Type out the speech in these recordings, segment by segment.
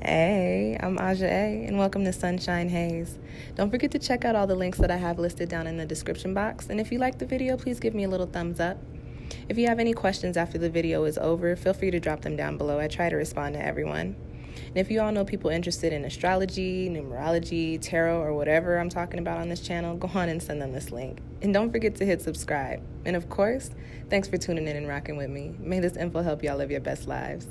Hey, I'm Aja A, and welcome to Sunshine Haze. Don't forget to check out all the links that I have listed down in the description box, and if you like the video, please give me a little thumbs up. If you have any questions after the video is over, feel free to drop them down below. I try to respond to everyone. And if you all know people interested in astrology, numerology, tarot, or whatever I'm talking about on this channel, go on and send them this link. And don't forget to hit subscribe. And of course, thanks for tuning in and rocking with me. May this info help y'all live your best lives.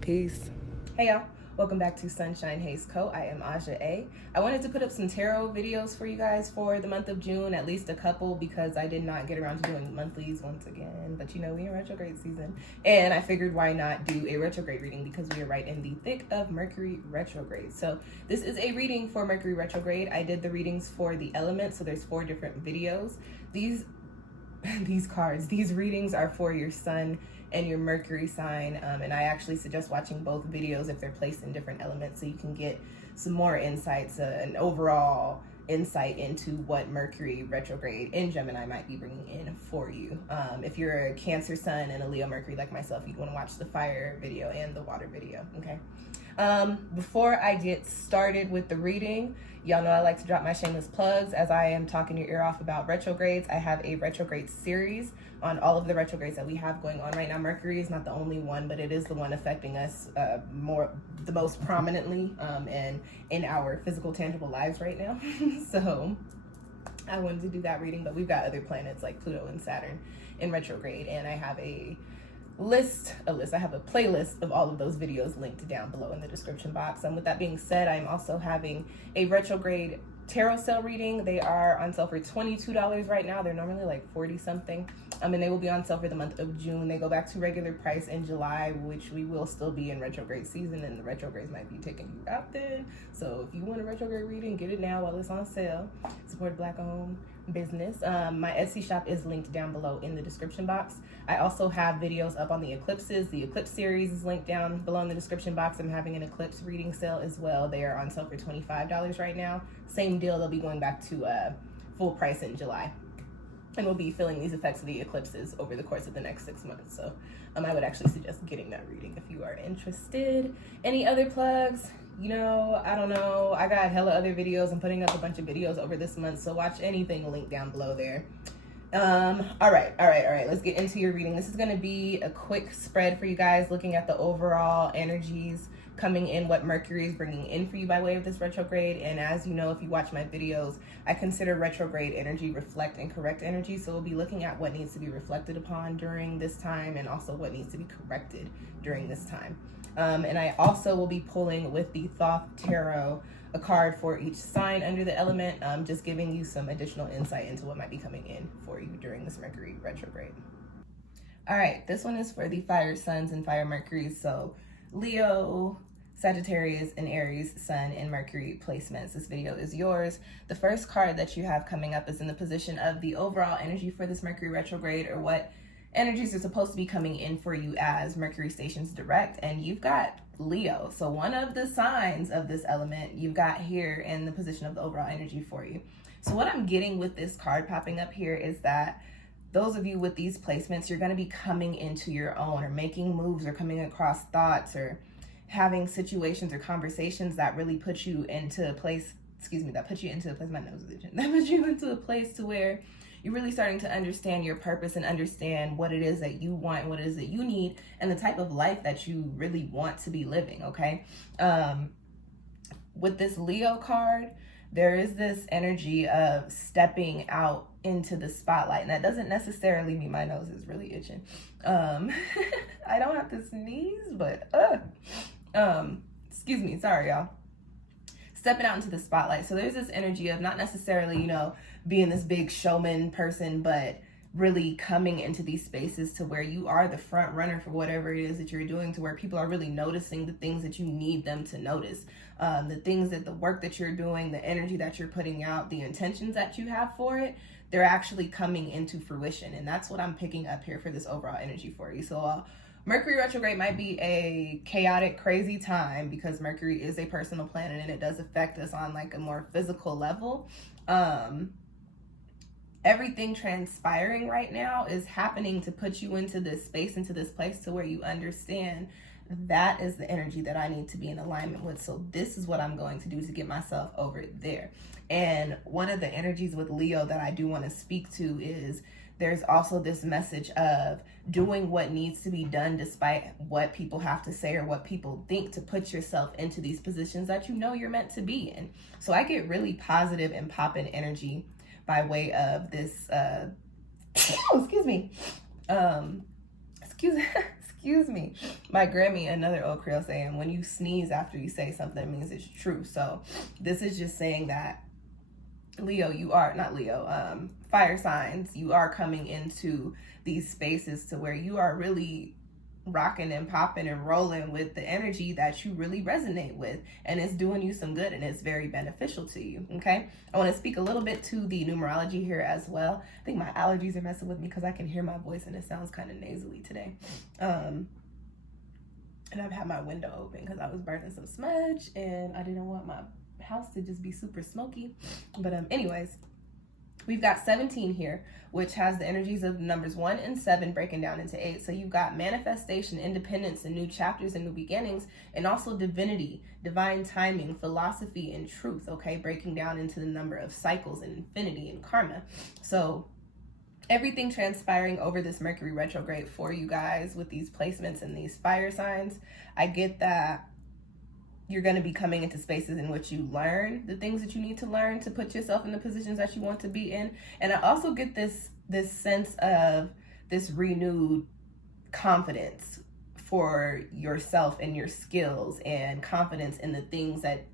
Peace. Hey y'all. Welcome back to SunshinehazeCo. I am Aja A. I wanted to put up some tarot videos for you guys for the month of June, at least a couple, because I did not get around to doing monthlies once again. But you know, we're in retrograde season. And I figured why not do a retrograde reading, because we are right in the thick of Mercury Retrograde. So this is a reading for Mercury Retrograde. I did the readings for the elements, so there's 4 different videos. These readings are for your sun and your Mercury sign, and I actually suggest watching both videos if they're placed in different elements, so you can get some more insights, an overall insight into what Mercury retrograde in Gemini might be bringing in for you. If you're a Cancer sun and a Leo Mercury like myself, you'd want to watch the fire video and the water video. Okay. Before I get started with the reading, y'all know I like to drop my shameless plugs. As I am talking your ear off about retrogrades, I have a retrograde series on all of the retrogrades that we have going on right now. Mercury is not the only one, but it is the one affecting us the most prominently and in our physical, tangible lives right now. So I wanted to do that reading, but we've got other planets like Pluto and Saturn in retrograde, and I have a playlist of all of those videos linked down below in the description box. And with that being said, I'm also having a retrograde tarot sale reading. They are on sale for $22 right now. They're normally like 40 something. And they will be on sale for the month of June. They go back to regular price in July, which we will still be in retrograde season, and the retrogrades might be taking you out then. So if you want a retrograde reading, get it now while it's on sale. Support Black-owned business. My Etsy shop is linked down below in the description box. I also have videos up on the eclipses. The eclipse series is linked down below in the description box. I'm having an eclipse reading sale as well. They are on sale for $25 right now. Same deal, they'll be going back to full price in July. And we'll be feeling these effects of the eclipses over the course of the next 6 months. So I would actually suggest getting that reading if you are interested. Any other plugs? You know, I don't know. I got hella other videos. I'm putting up a bunch of videos over this month, so watch anything linked down below there. All right. Let's get into your reading. This is going to be a quick spread for you guys, looking at the overall energies coming in, what Mercury is bringing in for you by way of this retrograde. And as you know, if you watch my videos, I consider retrograde energy reflect and correct energy. So we'll be looking at what needs to be reflected upon during this time, and also what needs to be corrected during this time. And I also will be pulling with the Thoth Tarot a card for each sign under the element, just giving you some additional insight into what might be coming in for you during this Mercury retrograde. All right, this one is for the fire suns and fire Mercury. So Leo, Sagittarius, and Aries Sun and Mercury placements. This video is yours. The first card that you have coming up is in the position of the overall energy for this Mercury retrograde, or what energies are supposed to be coming in for you as Mercury stations direct. And you've got Leo, so one of the signs of this element you've got here in the position of the overall energy for you. So what I'm getting with this card popping up here is that those of you with these placements, you're going to be coming into your own, or making moves, or coming across thoughts, or having situations or conversations that really put you into a place, that put you into a place, my nose is itching, that put you into a place to where you're really starting to understand your purpose and understand what it is that you want, what it is that you need, and the type of life that you really want to be living, okay? With this Leo card, there is this energy of stepping out into the spotlight. And that doesn't necessarily mean, my nose is really itching. I don't have to sneeze, but excuse me, sorry y'all. Stepping out into the spotlight. So there's this energy of not necessarily, you know, being this big showman person, but really coming into these spaces to where you are the front runner for whatever it is that you're doing, to where people are really noticing the things that you need them to notice, the work that you're doing, the energy that you're putting out, the intentions that you have for it, they're actually coming into fruition. And that's what I'm picking up here for this overall energy for you. So Mercury retrograde might be a chaotic, crazy time, because Mercury is a personal planet and it does affect us on like a more physical level. Everything transpiring right now is happening to put you into this space, into this place, to where you understand that is the energy that I need to be in alignment with. So this is what I'm going to do to get myself over there. And one of the energies with Leo that I do want to speak to is there's also this message of doing what needs to be done despite what people have to say or what people think, to put yourself into these positions that you know you're meant to be in. So I get really positive and popping energy by way of this, excuse me, excuse me, my Grammy, another old Creole saying, when you sneeze after you say something, it means it's true. So this is just saying that Leo, you are not Leo, fire signs, you are coming into these spaces to where you are really rocking and popping and rolling with the energy that you really resonate with, and it's doing you some good and it's very beneficial to you. Okay, I want to speak a little bit to the numerology here as well. I think my allergies are messing with me because I can hear my voice and it sounds kind of nasally today. And I've had my window open because I was burning some smudge and I didn't want my house to just be super smoky. But anyways, we've got 17 here, which has the energies of numbers 1 and 7 breaking down into 8. So you've got manifestation, independence, and new chapters and new beginnings, and also divinity, divine timing, philosophy, and truth, okay, breaking down into the number of cycles and infinity and karma. So everything transpiring over this Mercury retrograde for you guys with these placements and these fire signs, I get that you're going to be coming into spaces in which you learn the things that you need to learn to put yourself in the positions that you want to be in. And I also get this sense of this renewed confidence for yourself and your skills, and confidence in the things that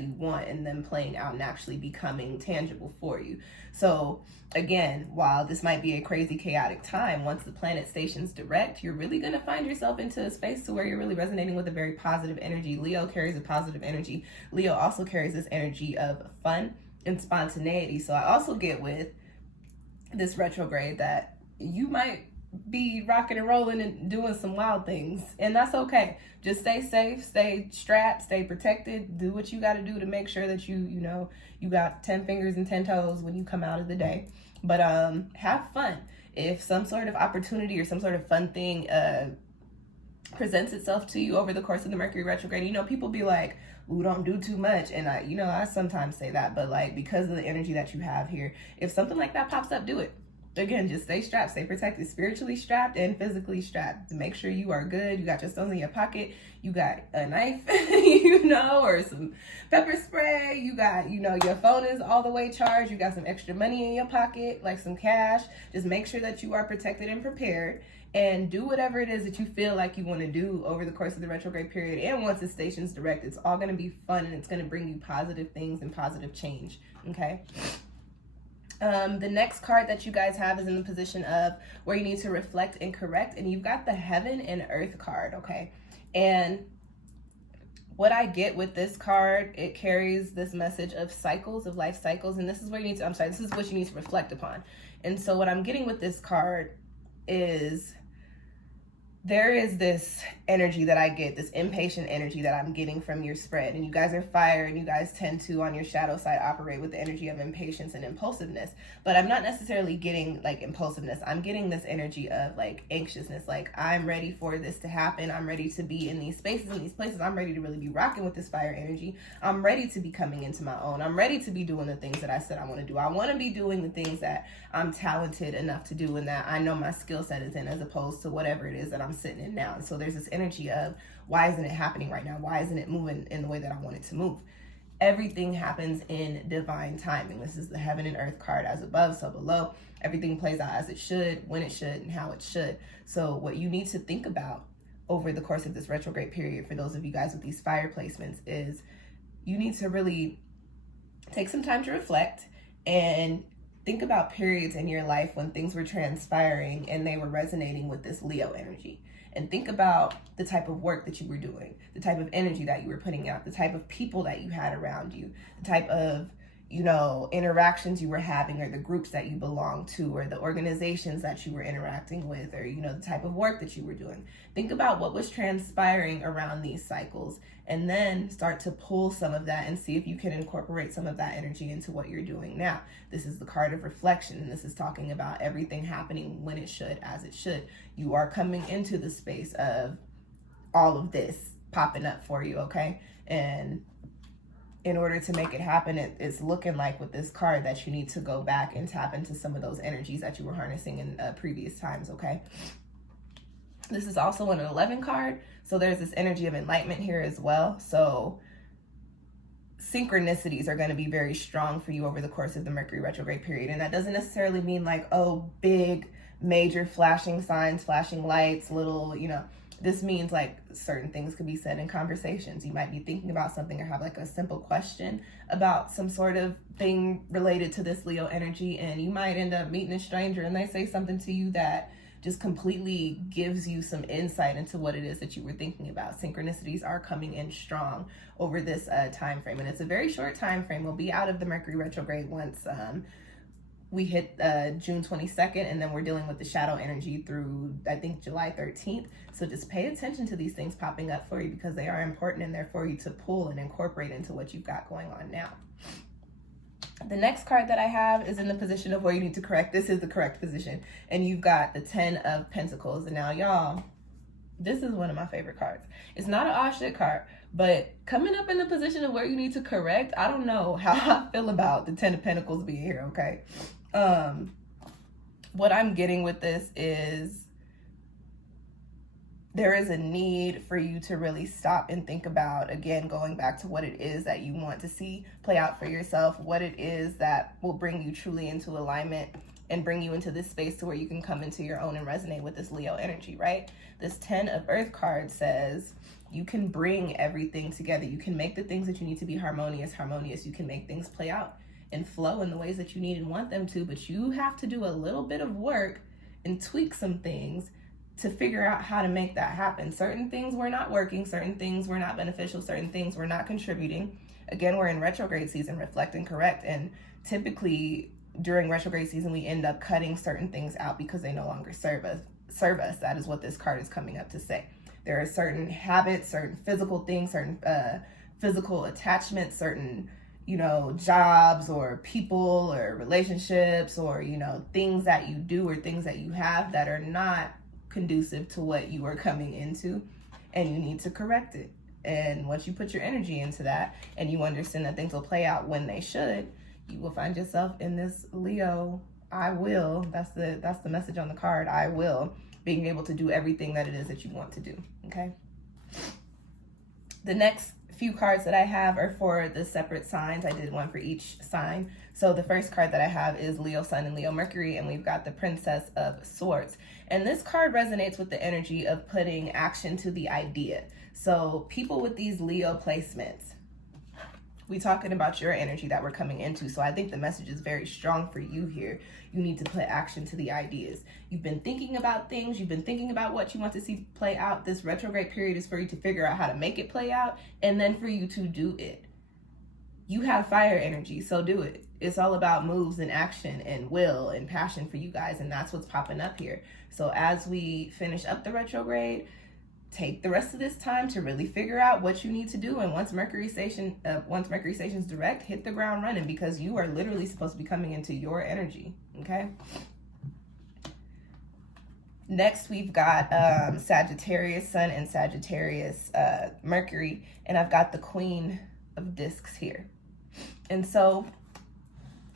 you want, and them playing out and actually becoming tangible for you. So again, while this might be a crazy chaotic time, once the planet stations direct, you're really going to find yourself into a space to where you're really resonating with a very positive energy. Leo carries a positive energy. Leo also carries this energy of fun and spontaneity. So I also get with this retrograde that you might be rocking and rolling and doing some wild things, and that's okay. Just stay safe, stay strapped, stay protected, do what you got to do to make sure that you got 10 fingers and 10 toes when you come out of the day. But have fun. If some sort of opportunity or some sort of fun thing presents itself to you over the course of the Mercury retrograde, people be like, ooh, don't do too much. And I sometimes say that, but like, because of the energy that you have here, if something like that pops up, do it. Again, just stay strapped, stay protected, spiritually strapped and physically strapped to make sure you are good. You got your stones in your pocket. You got a knife, or some pepper spray. You got, your phone is all the way charged. You got some extra money in your pocket, like some cash. Just make sure that you are protected and prepared, and do whatever it is that you feel like you want to do over the course of the retrograde period. And once it stations direct, it's all going to be fun, and it's going to bring you positive things and positive change. Okay. The next card that you guys have is in the position of where you need to reflect and correct, and you've got the Heaven and Earth card, okay? And what I get with this card, it carries this message of cycles, of life cycles, and this is where you need to, this is what you need to reflect upon. And so what I'm getting with this card is there is this energy that I get, this impatient energy that I'm getting from your spread. And you guys are fire, and you guys tend to, on your shadow side, operate with the energy of impatience and impulsiveness. But I'm not necessarily getting like impulsiveness. I'm getting this energy of like anxiousness. Like, I'm ready for this to happen. I'm ready to be in these spaces, in these places. I'm ready to really be rocking with this fire energy. I'm ready to be coming into my own. I'm ready to be doing the things that I said I want to do. I want to be doing the things that I'm talented enough to do and that I know my skill set is in, as opposed to whatever it is that I'm sitting in now. And so there's this energy of, why isn't it happening right now? Why isn't it moving in the way that I want it to move? Everything happens in divine timing. This is the Heaven and Earth card, as above, so below. Everything plays out as it should, when it should, and how it should. So what you need to think about over the course of this retrograde period, for those of you guys with these fire placements, is you need to really take some time to reflect and think about periods in your life when things were transpiring and they were resonating with this Leo energy. And think about the type of work that you were doing, the type of energy that you were putting out, the type of people that you had around you, the type of, interactions you were having, or the groups that you belonged to, or the organizations that you were interacting with, or, the type of work that you were doing. Think about what was transpiring around these cycles, and then start to pull some of that and see if you can incorporate some of that energy into what you're doing now. This is the card of reflection, and this is talking about everything happening when it should, as it should. You are coming into the space of all of this popping up for you, okay? And in order to make it happen, it's looking like with this card that you need to go back and tap into some of those energies that you were harnessing in previous times, okay? This is also an 11 card, so there's this energy of enlightenment here as well. So synchronicities are going to be very strong for you over the course of the Mercury retrograde period. And that doesn't necessarily mean like, oh, big, major flashing signs, flashing lights, little, you know, this means like certain things could be said in conversations. You might be thinking about something or have like a simple question about some sort of thing related to this Leo energy, and you might end up meeting a stranger and they say something to you that just completely gives you some insight into what it is that you were thinking about. Synchronicities are coming in strong over this time frame, and it's a very short time frame. We'll be out of the Mercury retrograde once we hit June 22nd, and then we're dealing with the shadow energy through, I think, July 13th. So just pay attention to these things popping up for you, because they are important and they're for you to pull and incorporate into what you've got going on now. The next card that I have is in the position of where you need to correct. This is the correct position. And you've got the 10 of Pentacles. And now, y'all, this is one of my favorite cards. It's not an aw shit card, but coming up in the position of where you need to correct, I don't know how I feel about the 10 of Pentacles being here, okay? What I'm getting with this is there is a need for you to really stop and think about, again, going back to what it is that you want to see play out for yourself, what it is that will bring you truly into alignment and bring you into this space to where you can come into your own and resonate with this Leo energy, right? This 10 of Earth card says you can bring everything together. You can make the things that you need to be harmonious. You can make things play out and flow in the ways that you need and want them to, but you have to do a little bit of work and tweak some things to figure out how to make that happen. Certain things were not working, certain things were not beneficial, certain things were not contributing. Again, we're in retrograde season, reflect and correct, and typically during retrograde season we end up cutting certain things out because they no longer serve us. That is what this card is coming up to say. There are certain habits, certain physical things, certain physical attachments, certain, you know, jobs or people or relationships or, you know, things that you do or things that you have that are not conducive to what you are coming into, and you need to correct it. And once you put your energy into that and you understand that things will play out when they should, you will find yourself in this Leo, I will, that's the message on the card, I will, being able to do everything that it is that you want to do, okay? The next few cards that I have are for the separate signs. I did one for each sign. So the first card that I have is Leo Sun and Leo Mercury, and we've got the Princess of Swords. And this card resonates with the energy of putting action to the idea. So people with these Leo placements, we talking about your energy that we're coming into. So I think the message is very strong for you here. You need to put action to the ideas. You've been thinking about things. You've been thinking about what you want to see play out. This retrograde period is for you to figure out how to make it play out, and then for you to do it. You have fire energy, so do it. It's all about moves and action and will and passion for you guys, and that's what's popping up here. So as we finish up the retrograde, take the rest of this time to really figure out what you need to do. And once Mercury station's direct, hit the ground running, because you are literally supposed to be coming into your energy, okay? Next, we've got Sagittarius Sun and Sagittarius Mercury, and I've got the Queen of Discs here. And so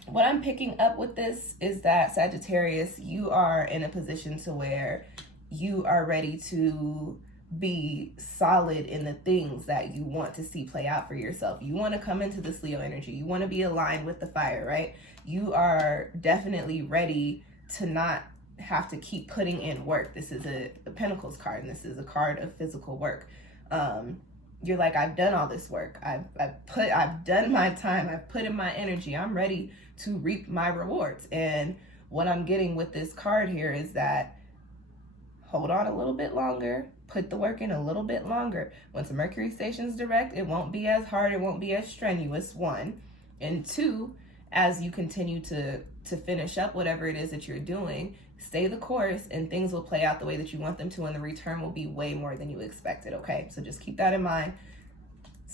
what I'm picking up with this is that Sagittarius, you are in a position to where you are ready to be solid in the things that you want to see play out for yourself. You want to come into this Leo energy. You want to be aligned with the fire, right? You are definitely ready to not have to keep putting in work. This is a Pentacles card, and this is a card of physical work. You're like, I've done all this work. I've done my time. I've put in my energy. I'm ready to reap my rewards. And what I'm getting with this card here is that hold on a little bit longer, put the work in a little bit longer. Once the Mercury station's direct, it won't be as hard, it won't be as strenuous, one. And two, as you continue to finish up whatever it is that you're doing, stay the course and things will play out the way that you want them to, and the return will be way more than you expected, okay? So just keep that in mind.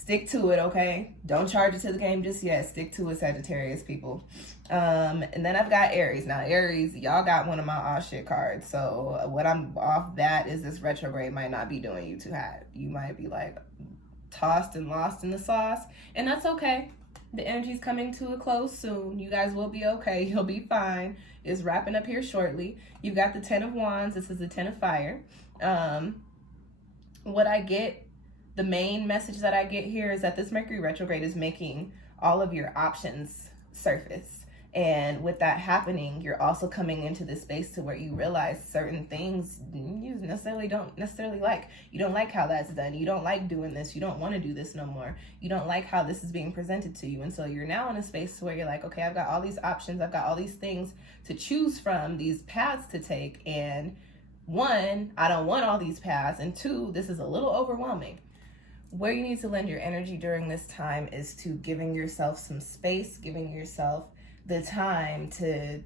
stick to it, okay? Don't charge it to the game just yet. Stick to it, Sagittarius people. And then I've got Aries. Now, Aries, y'all got one of my off shit cards. So what I'm off that is this retrograde might not be doing you too hot. You might be like tossed and lost in the sauce, and that's okay. The energy's coming to a close soon. You guys will be okay. You'll be fine. It's wrapping up here shortly. You've got the 10 of Wands. This is the 10 of Fire. What I get, the main message that I get here is that this Mercury retrograde is making all of your options surface. And with that happening, you're also coming into this space to where you realize certain things you don't necessarily like. You don't like how that's done. You don't like doing this. You don't want to do this no more. You don't like how this is being presented to you. And so you're now in a space where you're like, okay, I've got all these options. I've got all these things to choose from, these paths to take. And one, I don't want all these paths. And two, this is a little overwhelming. Where you need to lend your energy during this time is to giving yourself some space, giving yourself the time to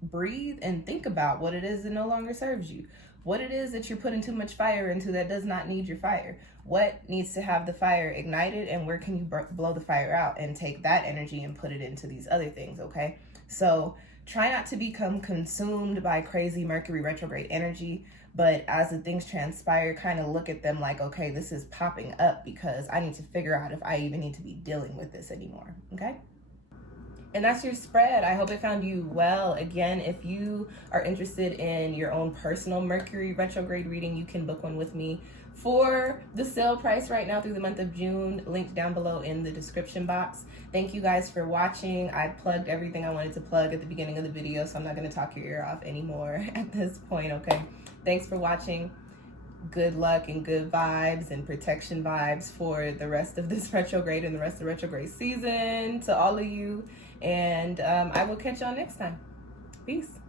breathe and think about what it is that no longer serves you. What it is that you're putting too much fire into that does not need your fire. What needs to have the fire ignited, and where can you blow the fire out and take that energy and put it into these other things, okay? So try not to become consumed by crazy Mercury retrograde energy, but as the things transpire, kind of look at them like, okay, this is popping up because I need to figure out if I even need to be dealing with this anymore, okay? And that's your spread. I hope it found you well. Again, if you are interested in your own personal Mercury retrograde reading, you can book one with me for the sale price right now through the month of June, linked down below in the description box. Thank you guys for watching. I plugged everything I wanted to plug at the beginning of the video, so I'm not going to talk your ear off anymore at this point, okay? Thanks for watching. Good luck and good vibes and protection vibes for the rest of this retrograde and the rest of the retrograde season to all of you. And I will catch y'all next time. Peace.